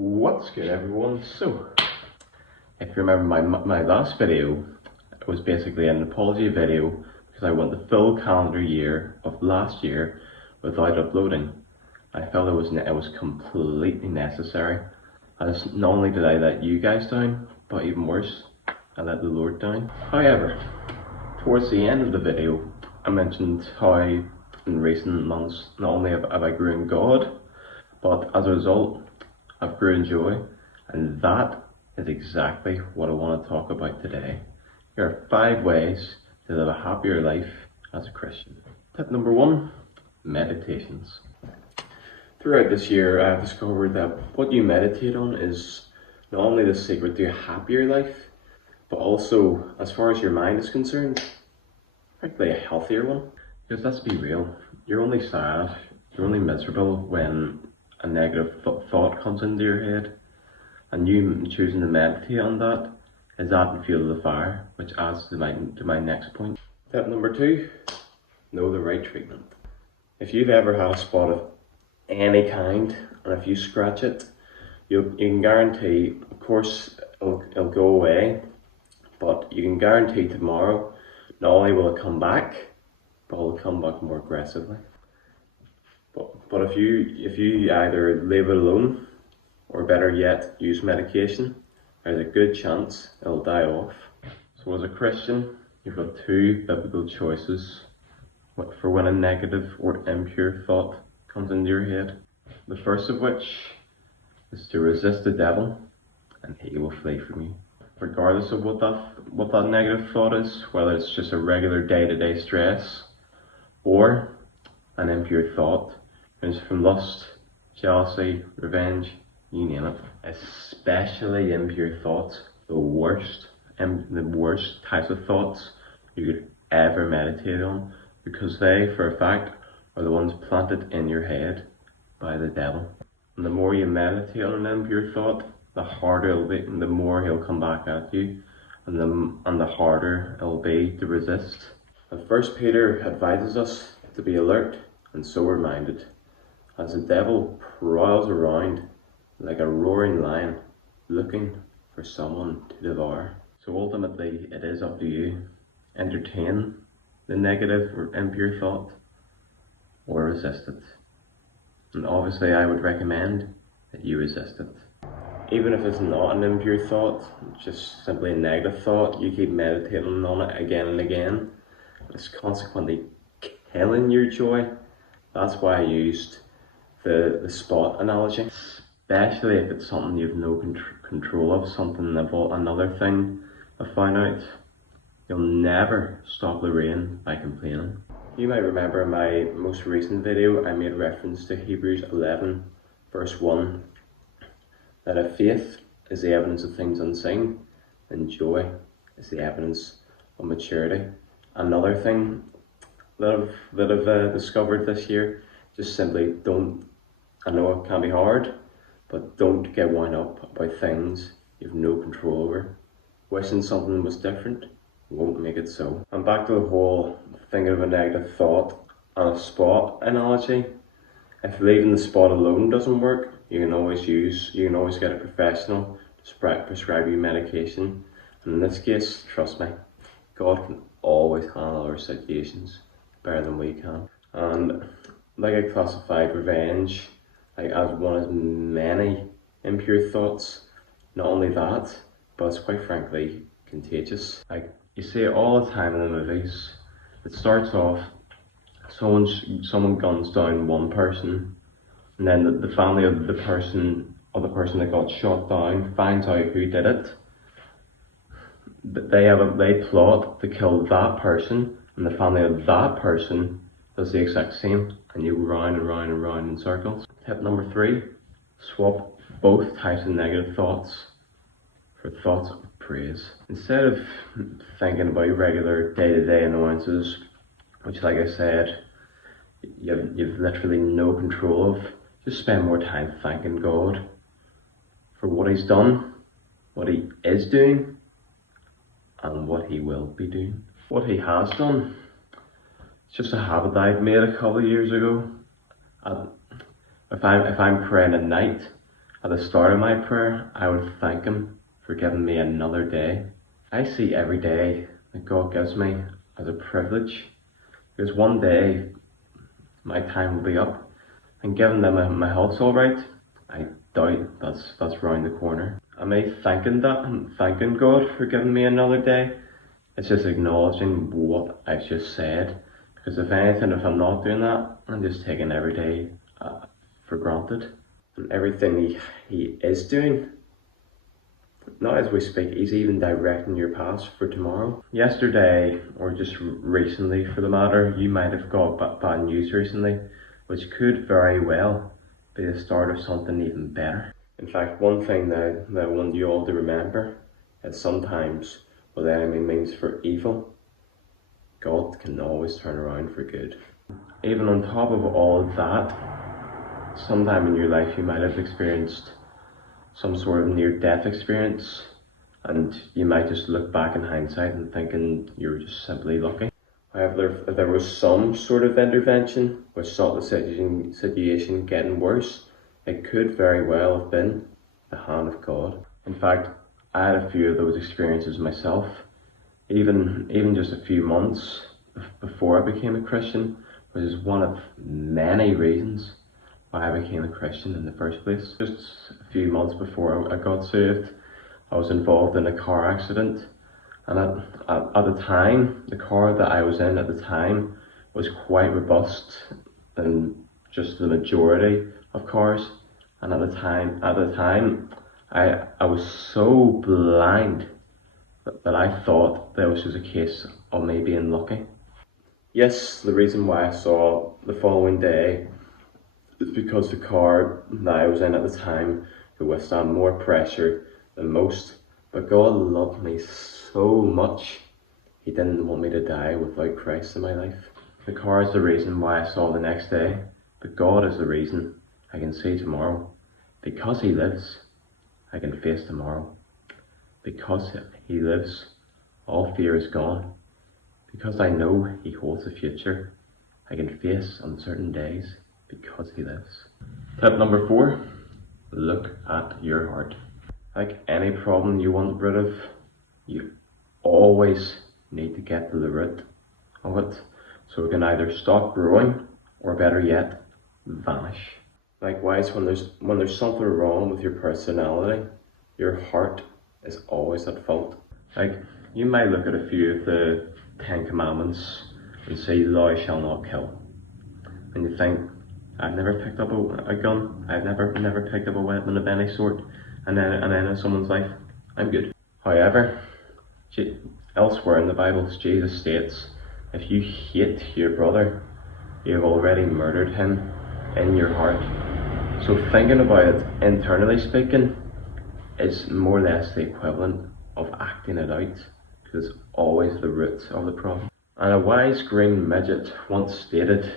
What's good, everyone? So, if you remember my last video, it was basically an apology video because I went the full calendar year of last year without uploading. I felt it was completely necessary, as not only did I let you guys down, but even worse, I let the Lord down. However, towards the end of the video, I mentioned how in recent months not only have I grew in God, but as a result, I've grew in joy, and that is exactly what I want to talk about today. Here are 5 ways to live a happier life as a Christian. Tip number 1, meditations. Throughout this year, I've discovered that what you meditate on is not only the secret to a happier life, but also, as far as your mind is concerned, frankly, a healthier one. Because let's be real, you're only sad, you're only miserable when a negative thought comes into your head, and you choosing to meditate on that is adding fuel to the fire, which adds to my next point. Tip number 2, know the right treatment. If you've ever had a spot of any kind, and if you scratch it, you can guarantee, of course, it'll go away, but you can guarantee tomorrow, not only will it come back, but it'll come back more aggressively. But if you either leave it alone, or better yet, use medication, there's a good chance it'll die off. So as a Christian, you've got 2 biblical choices for when a negative or impure thought comes into your head. The first of which is to resist the devil, and he will flee from you. Regardless of what that negative thought is, whether it's just a regular day-to-day stress, or an impure thought, it's from lust, jealousy, revenge, you name it. Especially impure thoughts, the worst types of thoughts you could ever meditate on, because they, for a fact, are the ones planted in your head by the devil. And the more you meditate on an impure thought, the harder it'll be, and the more he'll come back at you, and the harder it'll be to resist. And 1 Peter advises us to be alert and sober-minded, as the devil prowls around like a roaring lion, looking for someone to devour. So ultimately, it is up to you. Entertain the negative or impure thought, or resist it. And obviously, I would recommend that you resist it. Even if it's not an impure thought, just simply a negative thought, you keep meditating on it again and again, it's consequently killing your joy. That's why I used the spot analogy. Especially if it's something you've no control of, another thing I found out, you'll never stop the rain by complaining. You might remember in my most recent video, I made reference to Hebrews 11 verse 1, that if faith is the evidence of things unseen, then joy is the evidence of maturity. Another thing that I've discovered this year, just simply don't, I know it can be hard, but don't get wound up about things you've no control over. Wishing something was different won't make it so. And back to the whole thinking of a negative thought and a spot analogy. If leaving the spot alone doesn't work, you can always get a professional to prescribe you medication. And in this case, trust me, God can always handle our situations better than we can. And like I classified revenge as one of many impure thoughts, not only that, but it's quite frankly contagious. Like you see it all the time in the movies. It starts off, someone guns down one person, and then the family of the person that got shot down finds out who did it. They plot to kill that person, and the family of that person does the exact same, and you go round and round and round in circles. Tip number 3, swap both types of negative thoughts for thoughts of praise. Instead of thinking about regular day-to-day annoyances, which like I said, you've literally no control of, just spend more time thanking God for what he's done, what he is doing, and what he will be doing. What he has done, it's just a habit that I've made a couple of years ago. If I'm praying at night, At the start of my prayer, I would thank Him for giving me another day. I see every day that God gives me as a privilege, because one day my time will be up, and given that my health's alright, I doubt that's round the corner. Am I thanking that and thanking God for giving me another day? It's just acknowledging what I've just said, because if anything, if I'm not doing that, I'm just taking every day for granted. And everything he is doing, now as we speak, He's even directing your paths for tomorrow. Yesterday, or just recently for the matter, you might have got bad news recently, which could very well be the start of something even better. In fact, one thing that I want you all to remember is sometimes what the enemy means for evil, God can always turn around for good. Even on top of all of that, sometime in your life you might have experienced some sort of near-death experience, and you might just look back in hindsight and thinking you were just simply lucky. However, if there was some sort of intervention which stopped the situation getting worse, it could very well have been the hand of God. In fact, I had a few of those experiences myself, even just a few months before I became a Christian, which is one of many reasons why I became a Christian in the first place. Just a few months before I got saved, I was involved in a car accident, and at the time, the car that I was in at the time was quite robust than just the majority of cars. And at the time, I was so blind that I thought there was just a case of me being lucky. Yes, the reason why I saw the following day is because the car that I was in at the time could withstand more pressure than most. But God loved me so much, He didn't want me to die without Christ in my life. The car is the reason why I saw the next day, but God is the reason I can see tomorrow. Because He lives, I can face tomorrow. Because He lives, all fear is gone. Because I know He holds the future, I can face uncertain days because He lives. Tip number 4, look at your heart. Like any problem you want rid of, you always need to get to the root of it, so it can either stop growing or, better yet, vanish. Likewise, when there's something wrong with your personality, your heart is always at fault. Like, you might look at a few of the 10 Commandments and say, "Thou shalt not kill," and you think, I've never picked up a gun, I've never picked up a weapon of any sort, and then in someone's life, I'm good. However, elsewhere in the Bible, Jesus states, if you hate your brother, you have already murdered him in your heart. So thinking about it, internally speaking, is more or less the equivalent of acting it out, because it's always the root of the problem. And a wise green midget once stated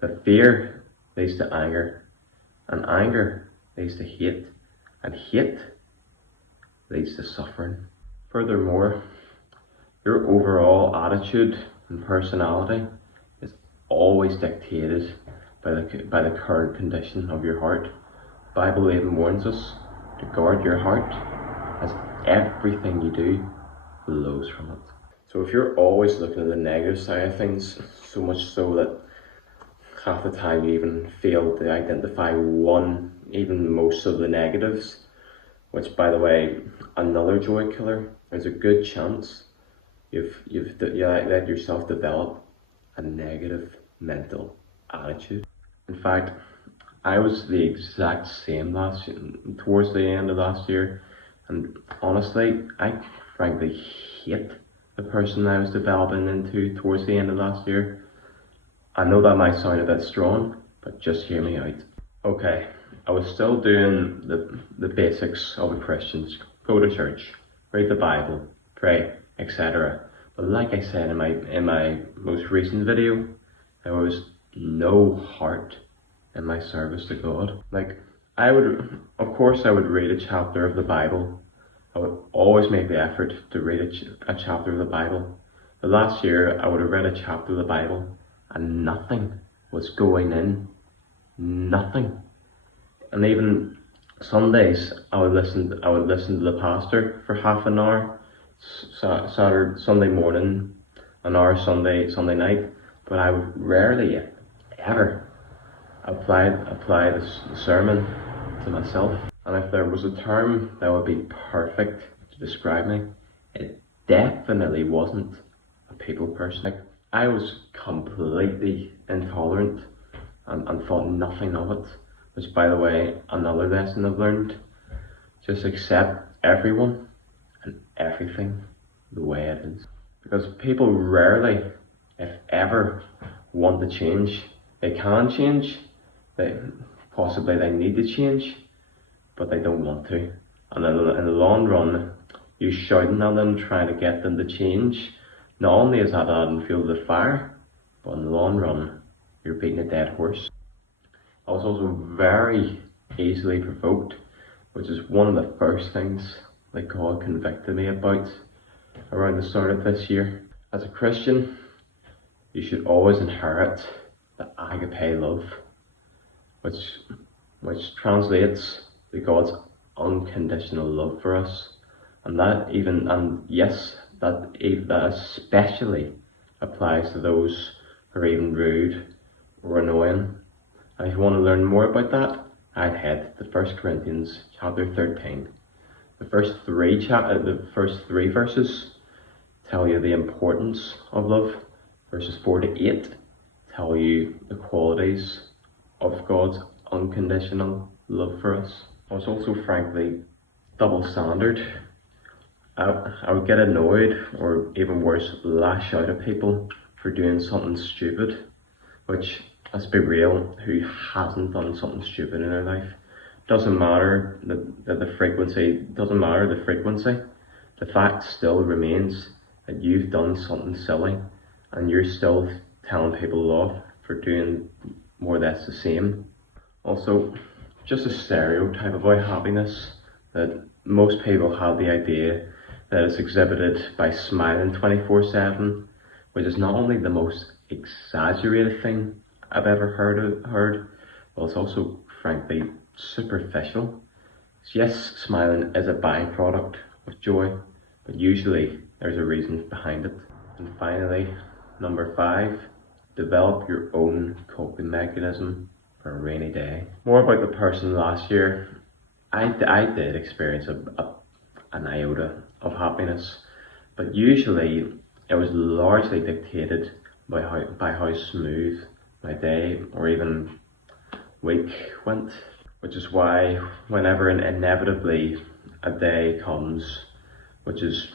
that fear leads to anger, and anger leads to hate, and hate leads to suffering. Furthermore, your overall attitude and personality is always dictated by the current condition of your heart. The Bible even warns us to guard your heart, as everything you do flows from it. So if you're always looking at the negative side of things, so much so that half the time you even fail to identify one, even most of the negatives, which, by the way, another joy killer, there's a good chance you've let yourself develop a negative mental attitude. In fact, I was the exact same towards the end of last year, and honestly, I frankly hate the person I was developing into towards the end of last year. I know that might sound a bit strong, but just hear me out. Okay, I was still doing the basics of a Christian: go to church, read the Bible, pray, etc. But like I said in my most recent video, there was no heart in my service to God. Like, of course I would read a chapter of the Bible. I would always make the effort to read a chapter of the Bible. But last year I would have read a chapter of the Bible and nothing was going in. Nothing. And even Sundays I would listen to the pastor for half an hour, Sunday morning, an hour Sunday night, but I would rarely ever apply the sermon to myself. And if there was a term that would be perfect to describe me, it definitely wasn't a people person. Like, I was completely intolerant and thought nothing of it. Which, by the way, another lesson I've learned: just accept everyone and everything the way it is. Because people rarely, if ever, want to change. They can change, possibly they need to change, but they don't want to. And in the long run, you shouting at them, trying to get them to change, not only is that adding fuel to the fire, but in the long run, you're beating a dead horse. I was also very easily provoked, which is one of the first things that God convicted me about around the start of this year. As a Christian, you should always inherit the agape love, which translates to God's unconditional love for us, and that especially applies to those who are even rude or annoying. And if you want to learn more about that, I'd head to 1 Corinthians chapter 13. The first three verses tell you the importance of love. Verses 4 to 8 tell you the qualities of God's unconditional love for us. I was also frankly double-standard. I would get annoyed, or even worse, lash out at people for doing something stupid, which, let's be real, who hasn't done something stupid in their life? Doesn't matter the frequency, the fact still remains that you've done something silly and you're still telling people off for doing more or less the same. Also, just a stereotype about happiness, that most people have the idea that it's exhibited by smiling 24/7, which is not only the most exaggerated thing I've ever heard, but it's also frankly superficial. Yes, smiling is a byproduct of joy, but usually there's a reason behind it. And finally, number 5, develop your own coping mechanism for a rainy day. More about the person last year. I did experience an iota of happiness, but usually it was largely dictated by how smooth my day or even week went, which is why whenever inevitably a day comes which is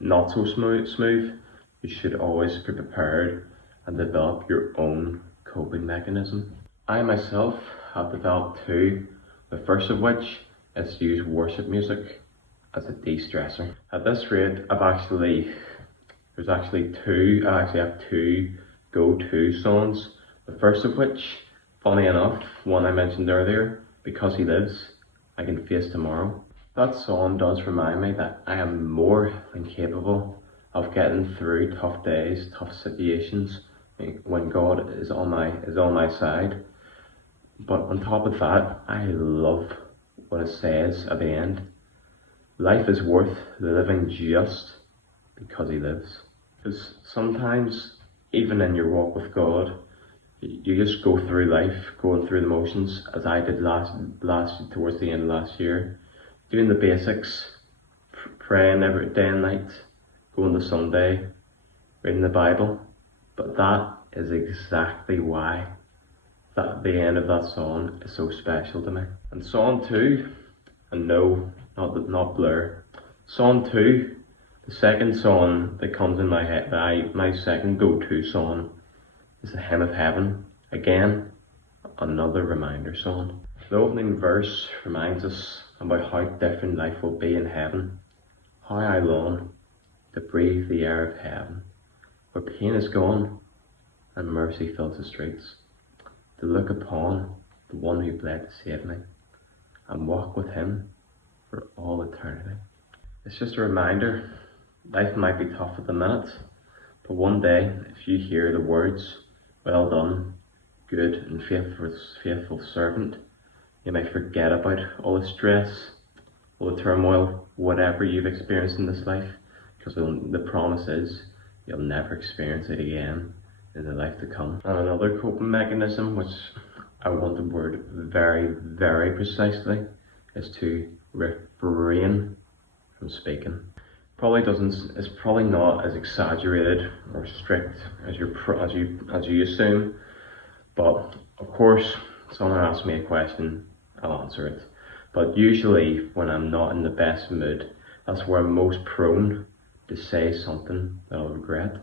not so smooth, you should always be prepared and develop your own coping mechanism. I myself have developed 2, the first of which is to use worship music as a de-stressor. At this rate, I actually have 2 go-to songs. The first of which, funny enough, one I mentioned earlier, Because He Lives, I Can Face Tomorrow. That song does remind me that I am more than capable of getting through tough days, tough situations, when God is on my side. But on top of that, I love what it says at the end. Life is worth living just because He lives. Because sometimes, even in your walk with God, you just go through life, going through the motions, as I did towards the end of last year, doing the basics, praying every day and night, going to Sunday, reading the Bible. But that is exactly why the end of that song is so special to me. And song 2, and no, not Blur. Song 2, the second song that comes in my head, my second go-to song, is the Hymn of Heaven. Again, another reminder song. The opening verse reminds us about how different life will be in heaven. How I long to breathe the air of heaven, where pain is gone and mercy fills the streets. To look upon the one who bled to save me and walk with Him for all eternity. It's just a reminder, life might be tough at the minute, but one day, if you hear the words, "Well done, good and faithful servant," You might forget about all the stress, all the turmoil, whatever you've experienced in this life, because the promise is you'll never experience it again in the life to come. And another coping mechanism, which I want to word very, very precisely, is to refrain from speaking. It's probably not as exaggerated or strict as you assume, but of course, someone asks me a question, I'll answer it. But usually, when I'm not in the best mood, that's where I'm most prone to say something that I'll regret.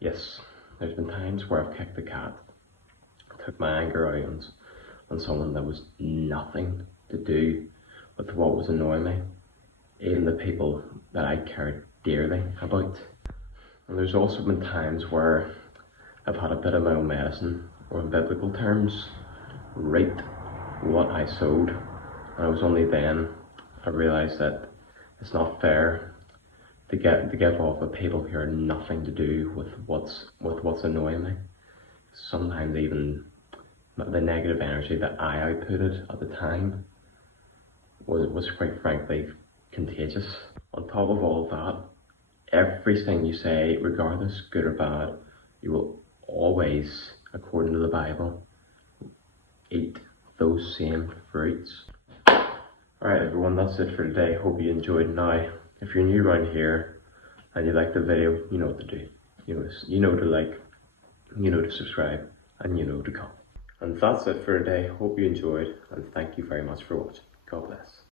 Yes, there's been times where I've kicked the cat, took my anger out on someone that was nothing to do with what was annoying me, even the people that I cared dearly about. And there's also been times where I've had a bit of my own medicine, or in biblical terms, reap what I sowed. And it was only then I realised that it's not fair to give off with people who are nothing to do with what's annoying me. Sometimes even the negative energy that I outputted at the time was quite frankly contagious. On top of all of that, everything you say, regardless good or bad, you will always, according to the Bible, eat those same fruits. Alright everyone, that's it for today. Hope you enjoyed. Now, if you're new around here and you like the video, you know what to do. You know to like, you know to subscribe, and you know to comment. And that's it for today. Hope you enjoyed, and thank you very much for watching. God bless.